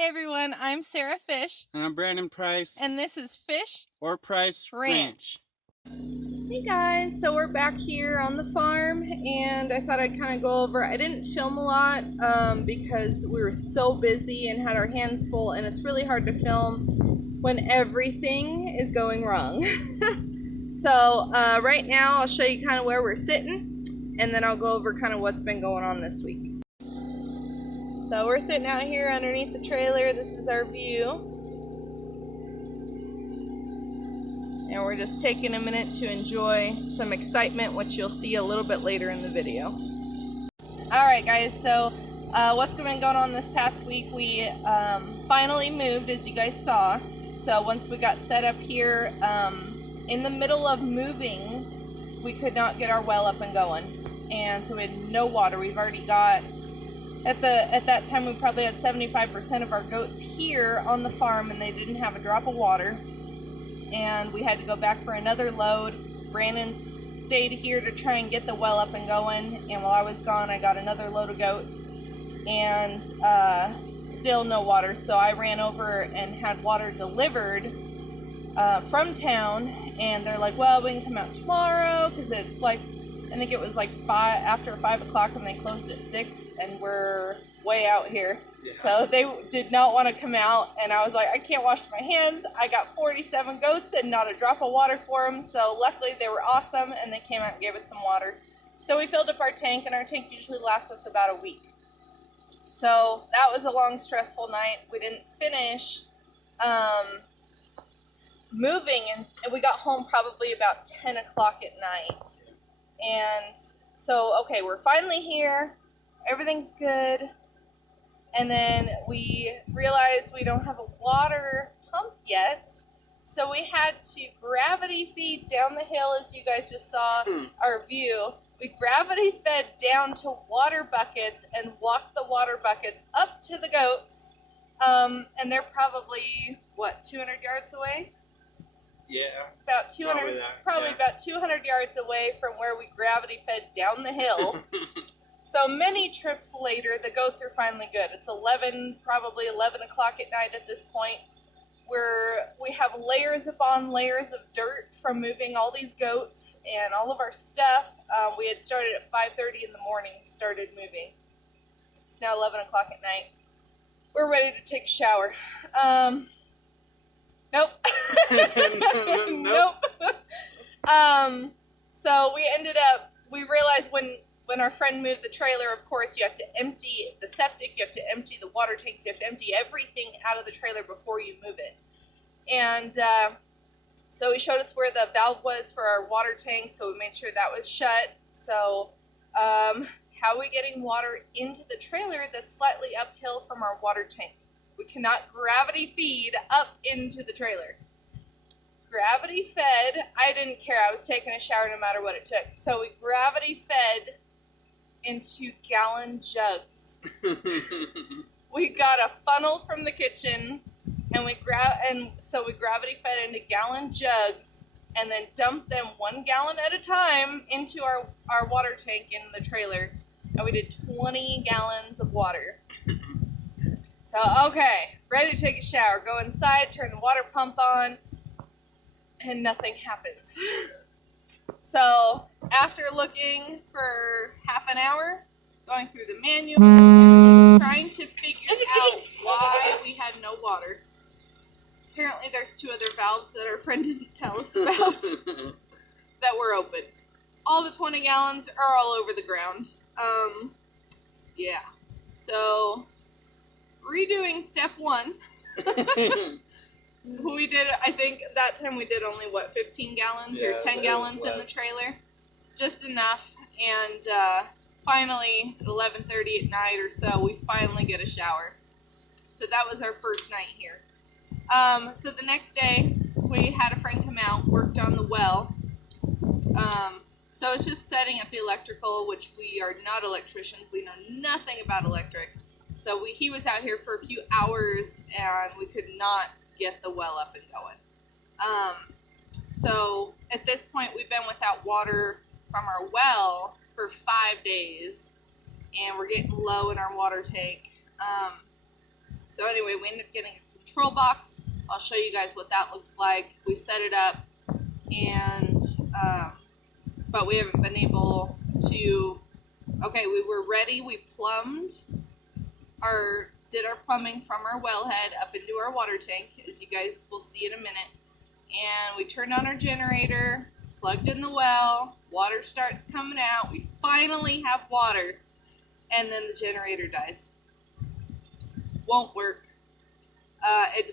Hey everyone, I'm Sarah Fish. And I'm Brandon Price. And this is Fish or Price Ranch. Hey guys, so we're back here on the farm and I thought I'd kind of go over, I didn't film a lot because we were so busy and had our hands full, and it's really hard to film when everything is going wrong. So right now I'll show you kind of where we're sitting, and then I'll go over kind of what's been going on this week. So we're sitting out here underneath the trailer. This is our view. And we're just taking a minute to enjoy some excitement, which you'll see a little bit later in the video. Alright guys, so what's been going on this past week? We finally moved, as you guys saw. So once we got set up here, in the middle of moving, we could not get our well up and going. And so we had no water. We've already got, at that time we probably had 75% of our goats here on the farm, and they didn't have a drop of water. And we had to go back for another load. Brandon stayed here to try and get the well up and going, and while I was gone I got another load of goats, and still no water. So I ran over and had water delivered from town, and they're like, well, we can come out tomorrow, because it's like, I think it was like after 5 o'clock and they closed at 6, and we're way out here. Yeah. So they did not want to come out, and I was like, I can't wash my hands. I got 47 goats and not a drop of water for them. So luckily they were awesome, and they came out and gave us some water. So we filled up our tank, and our tank usually lasts us about a week. So that was a long, stressful night. We didn't finish moving, and we got home probably about 10 o'clock at night. And so, okay, we're finally here. Everything's good. And then we realized we don't have a water pump yet. So we had to gravity feed down the hill, as you guys just saw our view. We gravity fed down to water buckets and walked the water buckets up to the goats. And they're probably, what, 200 yards away? Yeah. About 200, probably about 200 yards away from where we gravity fed down the hill. So many trips later, the goats are finally good. It's probably 11 o'clock at night at this point. We have layers upon layers of dirt from moving all these goats and all of our stuff. We had started at 5:30 in the morning, started moving. It's now 11 o'clock at night. We're ready to take a shower. Nope. Nope. So we realized when our friend moved the trailer, of course, you have to empty the septic, you have to empty the water tanks, you have to empty everything out of the trailer before you move it. And so he showed us where the valve was for our water tank, so we made sure that was shut. So how are we getting water into the trailer that's slightly uphill from our water tank? We cannot gravity feed up into the trailer. Gravity fed, I didn't care. I was taking a shower no matter what it took. So we gravity fed into gallon jugs. We got a funnel from the kitchen, and so we gravity fed into gallon jugs, and then dumped them 1 gallon at a time into our water tank in the trailer. And we did 20 gallons of water. So, okay, ready to take a shower. Go inside, turn the water pump on, and nothing happens. So, after looking for half an hour, going through the manual, trying to figure out why we had no water. Apparently there's 2 other valves that our friend didn't tell us about that were open. All the 20 gallons are all over the ground. Yeah. So, redoing step 1. We did, I think that time we did only, 15 gallons or 10 gallons in the trailer? Just enough. And finally, at 11:30 at night or so, we finally get a shower. So that was our first night here. So the next day, we had a friend come out, worked on the well. So it's just setting up the electrical, which we are not electricians. We know nothing about electric. So he was out here for a few hours, and we could not get the well up and going. So at this point, we've been without water from our well for 5 days, and we're getting low in our water tank. So anyway, we ended up getting a control box. I'll show you guys what that looks like. We set it up, and but we haven't been able to. Okay, we were ready. We did our plumbing from our wellhead up into our water tank, as you guys will see in a minute. And we turned on our generator, plugged in the well, water starts coming out. We finally have water, and then the generator dies. Won't work.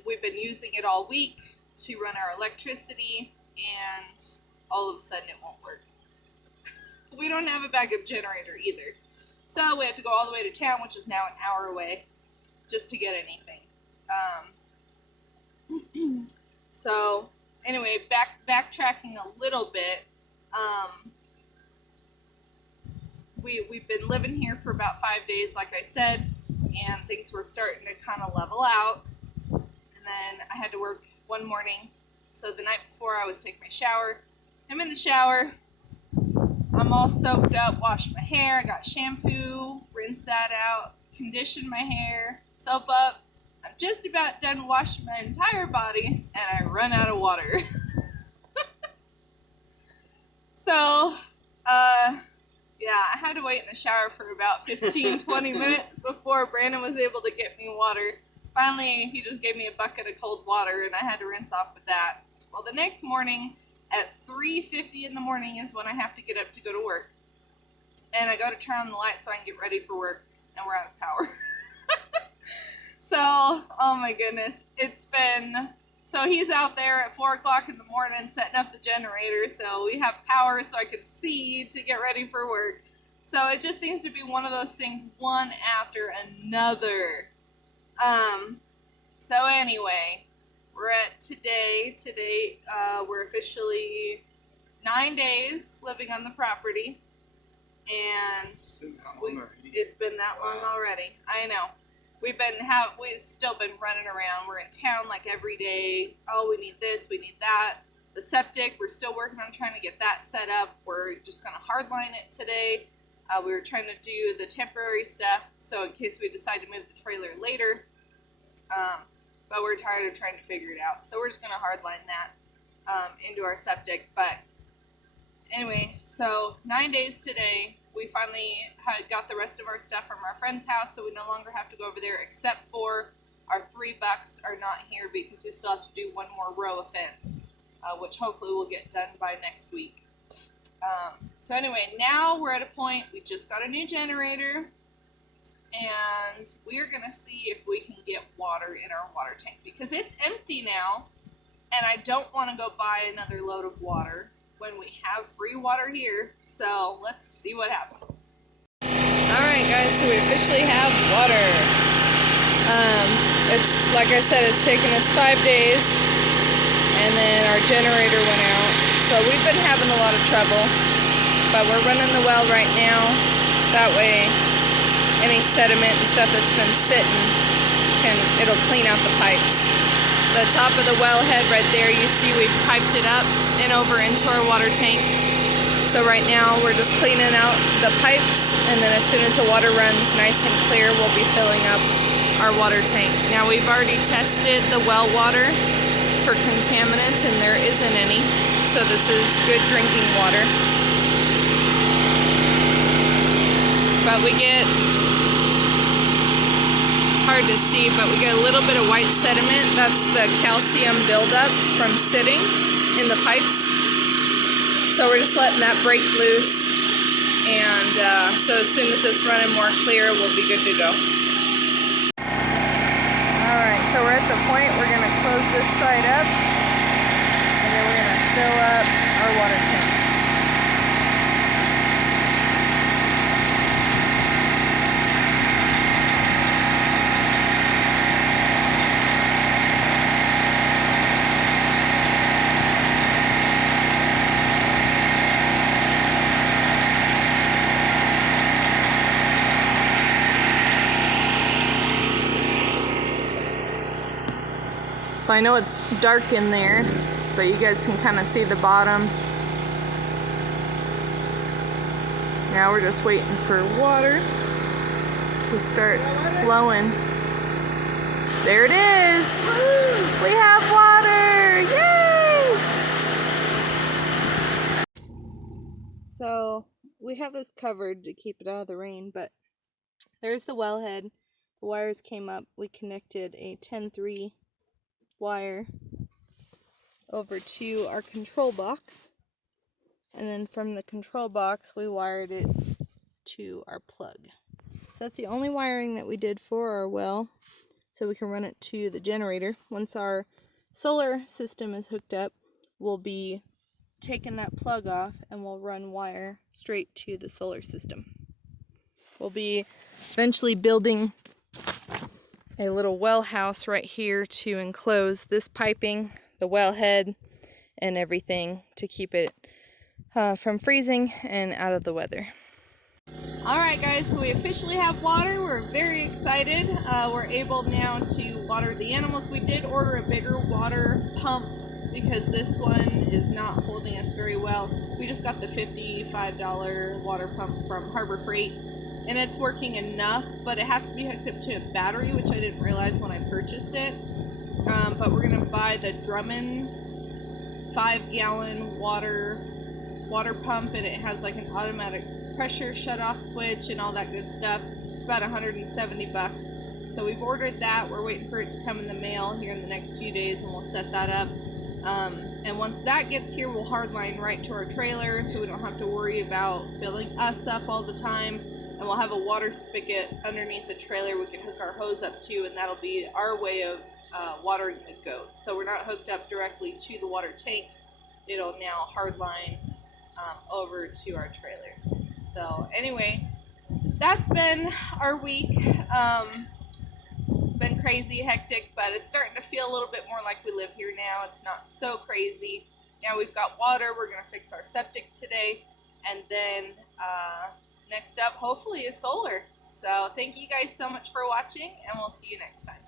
We've been using it all week to run our electricity, and all of a sudden it won't work. We don't have a backup generator either. So we had to go all the way to town, which is now an hour away, just to get anything. So anyway, backtracking a little bit, we've been living here for about 5 days, like I said, and things were starting to kind of level out. And then I had to work one morning, so the night before I was taking my shower. I'm in the shower, I'm all soaked up, washed my hair, I got shampoo, rinsed that out, conditioned my hair, soap up. I'm just about done washing my entire body, and I run out of water. So, yeah, I had to wait in the shower for about 15-20 minutes before Brandon was able to get me water. Finally, he just gave me a bucket of cold water, and I had to rinse off with that. Well, the next morning, at 3:50 in the morning is when I have to get up to go to work. And I go to turn on the light so I can get ready for work, and we're out of power. So, oh my goodness, so he's out there at 4 o'clock in the morning setting up the generator, so we have power so I can see to get ready for work. So it just seems to be one of those things, one after another. So anyway, we're at today, we're officially 9 days living on the property, and it's been that long already. I know. We've still been running around. We're in town like every day. Oh, we need this, we need that. The septic, we're still working on trying to get that set up. We're just gonna hardline it today. We were trying to do the temporary stuff, so in case we decide to move the trailer later. But we're tired of trying to figure it out. So we're just gonna hardline that into our septic. But anyway, so 9 days today. We finally got the rest of our stuff from our friend's house, so we no longer have to go over there, except for our 3 bucks are not here because we still have to do one more row of fence, which hopefully we'll get done by next week. So anyway, now we're at a point, we just got a new generator, and we're going to see if we can get water in our water tank, because it's empty now, and I don't want to go buy another load of water when we have free water here. So let's see what happens. Alright guys, so we officially have water. It's like I said, it's taken us 5 days, and then our generator went out. So we've been having a lot of trouble, but we're running the well right now. That way any sediment and stuff that's been sitting, it'll clean out the pipes. The top of the wellhead right there, you see we've piped it up and over into our water tank. So right now we're just cleaning out the pipes, and then as soon as the water runs nice and clear, we'll be filling up our water tank. Now we've already tested the well water for contaminants, and there isn't any. So this is good drinking water. But we get, it's hard to see, but we get a little bit of white sediment. That's the calcium buildup from sitting in the pipes. So we're just letting that break loose, and so as soon as it's running more clear, we'll be good to go. Alright, so we're at the point we're going to close this side up, and then we're going to fill up our water tank. So I know it's dark in there, but you guys can kind of see the bottom. Now we're just waiting for water to start flowing. There it is. We have water. Yay! So we have this covered to keep it out of the rain, but there's the wellhead. The wires came up. We connected a 10-3 wire over to our control box. And then from the control box, we wired it to our plug. So that's the only wiring that we did for our well, so we can run it to the generator. Once our solar system is hooked up, we'll be taking that plug off and we'll run wire straight to the solar system. We'll be eventually building a little well house right here to enclose this piping, the wellhead, and everything to keep it from freezing and out of the weather. Alright guys, so we officially have water. We're very excited. We're able now to water the animals. We did order a bigger water pump because this one is not holding us very well. We just got the $55 water pump from Harbor Freight, and it's working enough, but it has to be hooked up to a battery, which I didn't realize when I purchased it. But we're going to buy the Drummond 5-gallon water pump, and it has like an automatic pressure shut-off switch and all that good stuff. It's about 170 bucks. So we've ordered that. We're waiting for it to come in the mail here in the next few days, and we'll set that up. And once that gets here, we'll hardline right to our trailer, so we don't have to worry about filling us up all the time. And we'll have a water spigot underneath the trailer we can hook our hose up to, and that'll be our way of watering the goat. So we're not hooked up directly to the water tank. It'll now hardline over to our trailer. So anyway, that's been our week. It's been crazy, hectic, but it's starting to feel a little bit more like we live here now. It's not so crazy. Now we've got water. We're going to fix our septic today. And then next up, hopefully, is solar. So thank you guys so much for watching, and we'll see you next time.